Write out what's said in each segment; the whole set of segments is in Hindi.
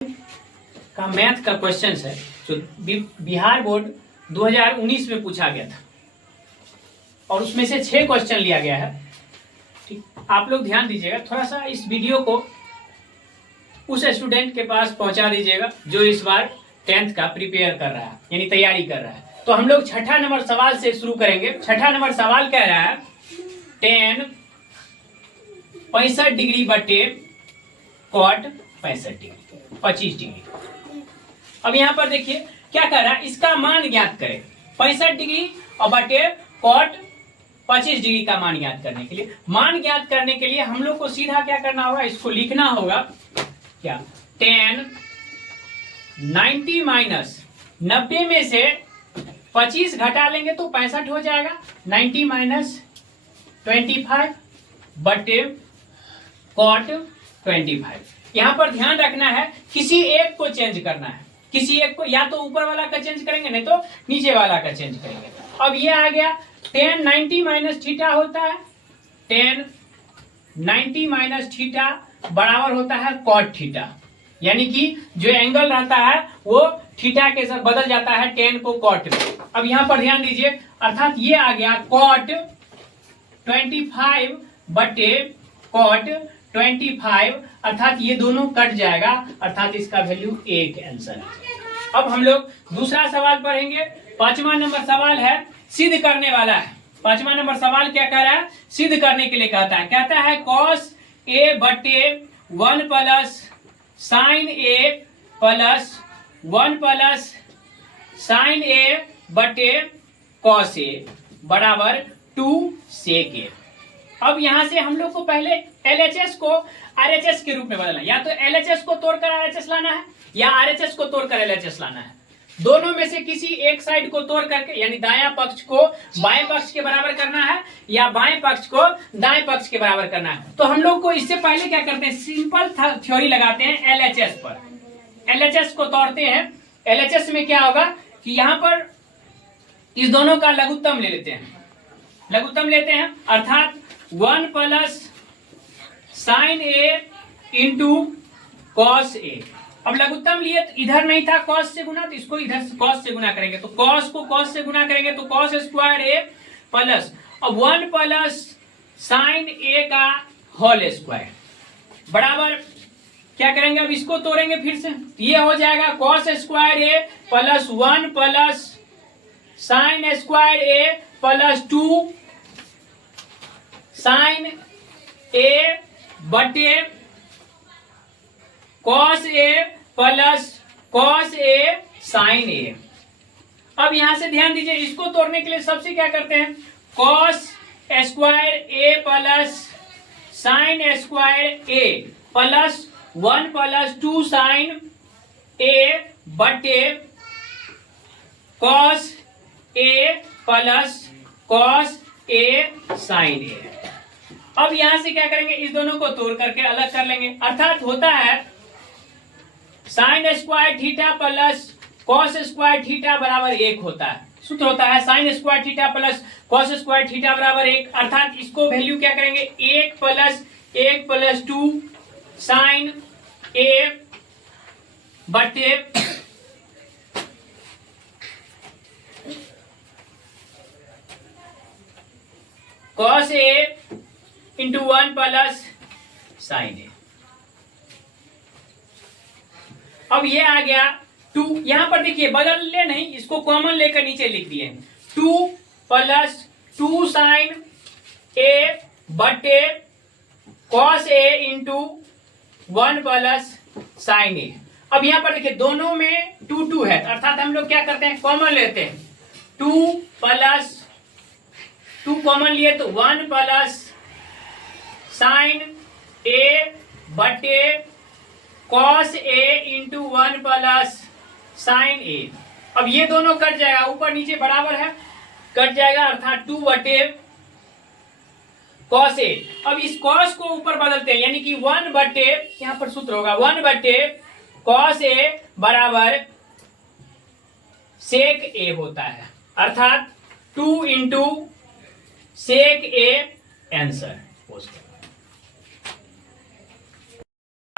का मैथ का क्वेश्चन है जो बिहार बोर्ड 2019 में पूछा गया था और उसमें से 6 क्वेश्चन लिया गया है। ठीक, आप लोग ध्यान दीजिएगा, थोड़ा सा इस वीडियो को उस स्टूडेंट के पास पहुंचा दीजिएगा जो इस बार 10th का प्रिपेयर कर रहा है, यानी तैयारी कर रहा है। तो हम लोग छठा नंबर सवाल से शुरू करेंगे। छठा नंबर सवाल कह रहा है 10 65 डिग्री बटे कॉट 65 डिग्री 25 डिग्री। अब यहाँ पर देखिए क्या कर रहा है, इसका मान ज्ञात करें। 65 डिग्री और बटे कॉट 25 डिग्री का मान ज्ञात करने के लिए, मान ज्ञात करने के लिए हम लोग को सीधा क्या करना होगा, इसको लिखना होगा क्या, 10 90 माइनस 90 में से 25 घटा लेंगे तो 65 हो जाएगा। 90 माइनस 25 बटे कॉट 25। यहां पर ध्यान रखना है, किसी एक को चेंज करना है, किसी एक को, या तो ऊपर वाला का चेंज करेंगे नहीं तो नीचे वाला का चेंज करेंगे। अब ये आ गया 10 90 माइनस थीटा होता है, 10 90 माइनस थीटा बराबर होता है कॉट थीटा, यानी कि जो एंगल रहता है वो थीटा के साथ बदल जाता है 10 को कॉट में। अब यहां पर ध्यान दीजिए, अर्थात ये आ गया कॉट 25 बटे कॉट 25, अर्थात ये दोनों कट जाएगा, अर्थात इसका वैल्यू 1 आंसर है। अब हम लोग दूसरा सवाल पढ़ेंगे। 5वां नंबर सवाल है सिद्ध करने वाला है। 5वां नंबर सवाल क्या कह रहा है, सिद्ध करने के लिए कहता है कॉस ए बटे 1 प्लस साइन ए प्लस 1 प्लस साइन ए बटे कॉस ए बराबर 2 सेक ए। अब यहां से हम लोग को पहले LHS को RHS के रूप में बदलना है, या तो LHS को तोड़कर RHS लाना है या RHS को तोड़कर LHS लाना है। दोनों में से किसी एक साइड को तोड़ करके, यानी दायां पक्ष को बाएं पक्ष के बराबर करना है या बाएं पक्ष को दाएं पक्ष के बराबर करना है। तो हम लोग को इससे पहले क्या करते हैं, सिंपल थ्योरी लगाते हैं LHS पर। LHS को तोड़ते हैं। LHS में क्या होगा कि यहां पर इस दोनों का लघुत्तम ले लेते हैं, लघुत्तम लेते हैं, अर्थात 1 plus sign A into cos A. अब लघुत्तम लिए तो इधर नहीं था कॉस से गुना, तो इसको इधर कॉस से गुना करेंगे, तो कॉस को कॉस से गुना करेंगे तो कॉस स्क्वायर ए प्लस, अब 1 प्लस साइन ए का होल स्क्वायर बराबर क्या करेंगे, अब इसको तोड़ेंगे फिर से, ये हो जाएगा कॉस स्क्वायर ए प्लस 1 प्लस साइन स्क्वायर ए प्लस 2 साइन ए बटे cos A plus cos A sign ए। अब यहां से ध्यान दीजिए, इसको तोड़ने के लिए सबसे क्या करते हैं, कॉस स्क्वायर ए प्लस साइन स्क्वायर ए प्लस 1 प्लस 2 साइन ए बटे cos A plus cos A sign ए। अब यहां से क्या करेंगे, इस दोनों को तोड़ करके अलग कर लेंगे, अर्थात होता है sine square theta plus cos square theta बराबर 1 होता है। सूत्र होता है sine square theta plus cos square theta बराबर 1, अर्थात इसको वैल्यू क्या करेंगे, 1 प्लस 2 साइन ए बटे cos A into 1 plus sign ए। अब ये आ गया 2, यहां पर देखिए बदल ले नहीं, इसको कॉमन लेकर नीचे लिख दिए, 2 प्लस 2 साइन ए बटे cos A into 1 plus sign ए। अब यहां पर देखिए दोनों में 2 है, अर्थात हम लोग क्या करते हैं, कॉमन लेते हैं, 2 प्लस 2 कॉमन लिए तो 1 प्लस साइन ए बटे cos A into 1 plus sign ए। अब ये दोनों कट जाएगा, ऊपर नीचे बराबर है, कट जाएगा, अर्थात 2 बटे कॉस ए। अब इस कॉस को ऊपर बदलते हैं, यानी कि 1 बटे, यहां पर सूत्र होगा 1 बटे कॉस ए बराबर सेक ए होता है, अर्थात 2 इंटू सेक ए आंसर।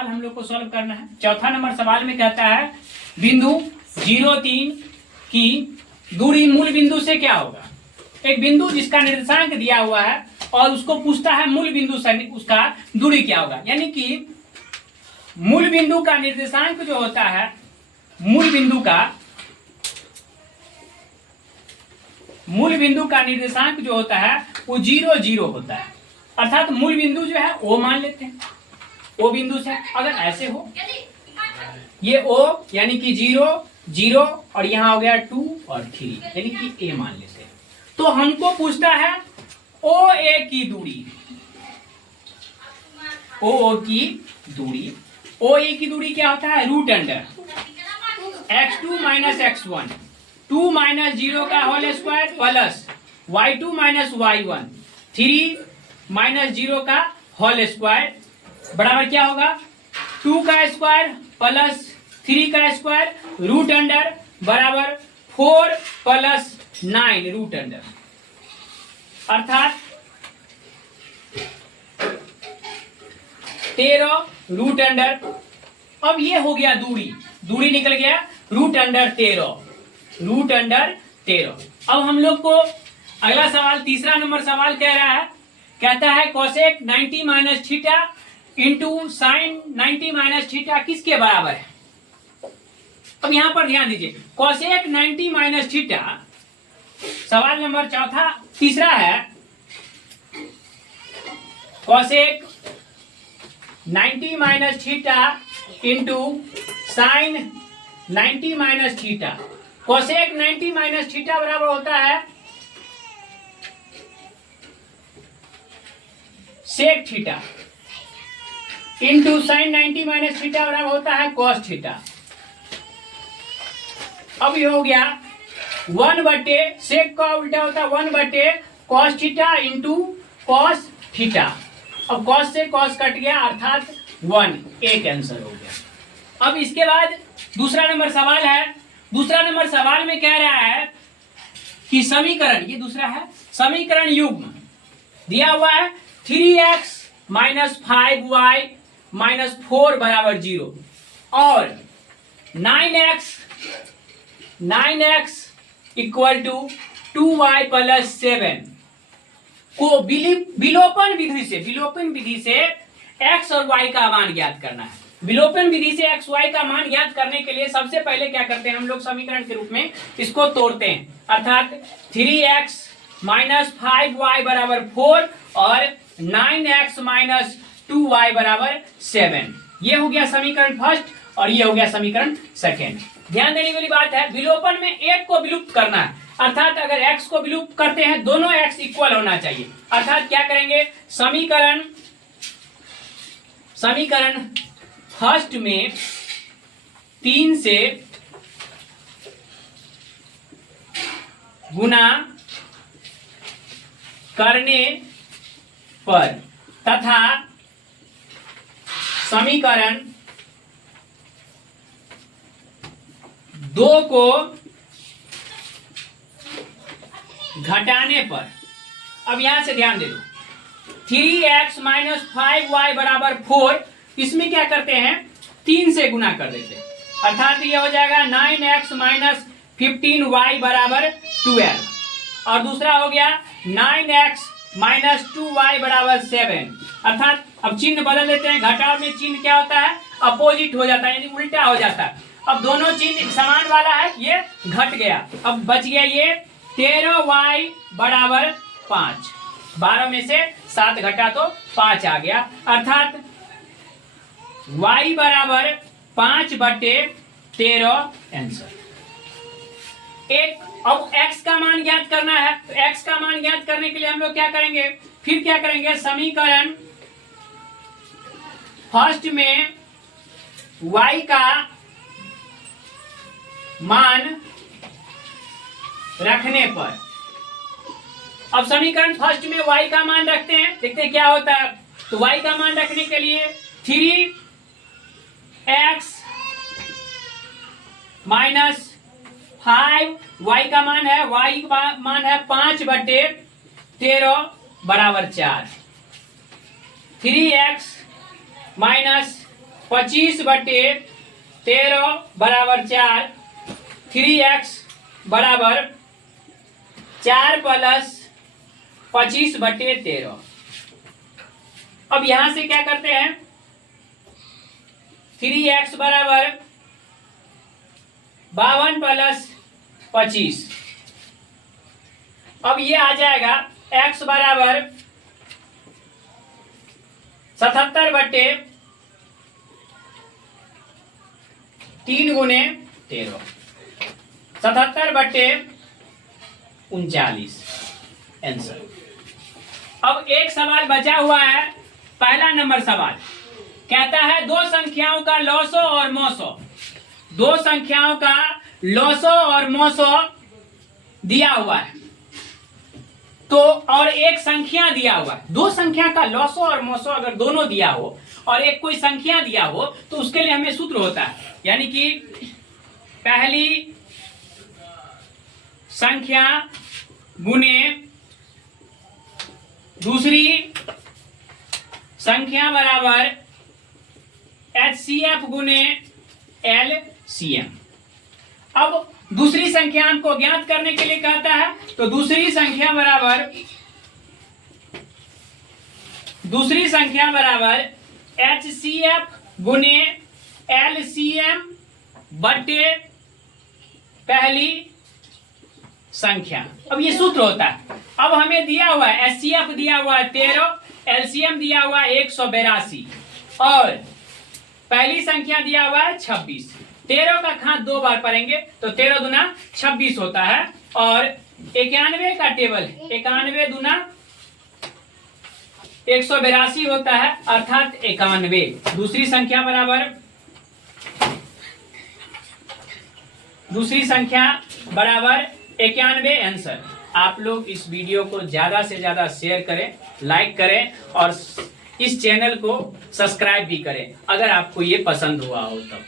हम लोग को सॉल्व करना है। चौथा नंबर सवाल में कहता है बिंदु 0,3 की दूरी मूल बिंदु से क्या होगा। एक बिंदु जिसका निर्देशांक दिया हुआ है और उसको पूछता है मूल बिंदु से उसका दूरी क्या होगा। यानी कि मूल बिंदु का निर्देशांक जो होता है, मूल बिंदु का निर्देशांक जो होता है वो 0, 0 होता है। अर्थात मूल बिंदु जो है ओ मान लेते हैं, ओ बिंदु से। अगर ऐसे हो ये ओ यानी कि 0, 0 और यहाँ हो गया 2 और 3 यानी कि ए मान लेते हैं। तो हमको पूछता है ओ ए की दूरी, ओ की दूरी, ओ ए की दूरी क्या होता है, root under x2 minus x1, 2 minus 0 का whole square plus y2 minus y1, 3 minus 0 का होल स्क्वायर बराबर क्या होगा 2 का स्क्वायर प्लस 3 का स्क्वायर रूट अंडर बराबर 4 प्लस 9 रूट अंडर, अर्थात 13 रूट अंडर। अब ये हो गया दूरी, दूरी निकल गया रूट अंडर 13, रूट अंडर 13। अब हम लोग को अगला सवाल, तीसरा नंबर सवाल कह रहा है, कहता है cosec 90 minus theta into sine 90 minus theta किसके बराबर है। अब यहां पर ध्यान दीजिए, कोसेक 90 माइनस थीटा सवाल नंबर तीसरा है, cosec 90 minus theta into sine 90 minus theta. Cosec 90 minus theta बराबर होता है sec theta into sine 90 minus theta बराबर होता है कॉस थीटा। अब ये हो गया 1/, सेक का उल्टा होता है 1/, cos theta into cos theta. अब कॉस से कॉस कट गया अर्थात 1, एक आंसर हो गया। अब इसके बाद दूसरा नंबर सवाल है। दूसरा नंबर सवाल में कह रहा है कि समीकरण, ये दूसरा है, समीकरण युग्म दिया हुआ है 3x माइनस 5y माइनस 4 बराबर 0 और 9x equal to 2y plus 7 को विलोपन विधि से x और y का मान ज्ञात करना है। विलोपन विधि से x y का मान ज्ञात करने के लिए सबसे पहले क्या करते हैं हम लोग, समीकरण के रूप में इसको तोड़ते हैं, अर्थात 3x माइनस 5y बराबर 4 और 9x माइनस 2y बराबर 7। ये हो गया समीकरण फर्स्ट और ये हो गया समीकरण सेकेंड। ध्यान देने वाली बात है, विलोपन में एक को विलुप्त करना है, अर्थात अगर x को विलुप्त करते हैं दोनों x इक्वल होना चाहिए। अर्थात क्या करेंगे, समीकरण फर्स्ट में 3 से गुना करने पर तथा समीकरण 2 को घटाने पर। अब यहां से ध्यान दे दो, 3x माइनस 5y बराबर 4, इसमें क्या करते हैं 3 से गुना कर देते हैं, अर्थात ये हो जाएगा 9x माइनस 15y बराबर 12 और दूसरा हो गया 9x माइनस 2y बराबर 7। अर्थात अब चिन्ह बदल देते हैं, घटाव में चिन्ह क्या होता है, अपोजिट हो जाता है यानी उल्टा हो जाता है। अब दोनों चिन्ह समान वाला है, ये घट गया, अब बच गया ये 13y बराबर 5, 12 में से 7 घटा तो 5 आ गया, अर्थात y बराबर 5/13 आंसर। एक अब x का मान ज्ञात करना है, तो x का मान ज्ञात करने के लिए हम लोग क्या करेंगे, फिर क्या करेंगे, समीकरण फर्स्ट में y का मान रखने पर। अब समीकरण फर्स्ट में y का मान रखते हैं, देखते हैं क्या होता है। तो y का मान रखने के लिए 3x माइनस 5, y का मान है, y का मान है 5/13 बराबर 4, 3x माइनस 25/13 बराबर 4, 3x बराबर 4 + 25/13। अब यहां से क्या करते हैं, 3x बराबर 52 + 25। अब ये आ जाएगा x बराबर 77/3 × 13, 77/39 आंसर। अब एक सवाल बचा हुआ है, पहला नंबर सवाल कहता है दो संख्याओं का लॉसो और मोसो, दो संख्याओं का लॉसो और मोसो दिया हुआ है, तो और एक संख्या दिया हुआ है। दो संख्या का लॉसो और मोसो अगर दोनों दिया हो और एक कोई संख्या दिया हो तो उसके लिए हमें सूत्र होता है, यानी कि पहली संख्या गुने दूसरी संख्या बराबर HCF गुने LCM। अब दूसरी संख्या को ज्ञात करने के लिए कहता है, तो दूसरी संख्या बराबर HCF गुने LCM बटे पहली संख्या। अब ये सूत्र होता है। अब हमें दिया हुआ है HCF दिया हुआ है 13, LCM दिया हुआ है 182 और पहली संख्या दिया हुआ है 26। 13 का घात 2 बार पढ़ेंगे तो 13 दूना 26 होता है और 91 का टेबल 91 दूना 182 होता है, अर्थात 91। दूसरी संख्या बराबर 91 आंसर। आप लोग इस वीडियो को ज्यादा से ज्यादा शेयर करें, लाइक करें और इस चैनल को सब्सक्राइब भी करें अगर आपको ये पसंद हुआ हो तब।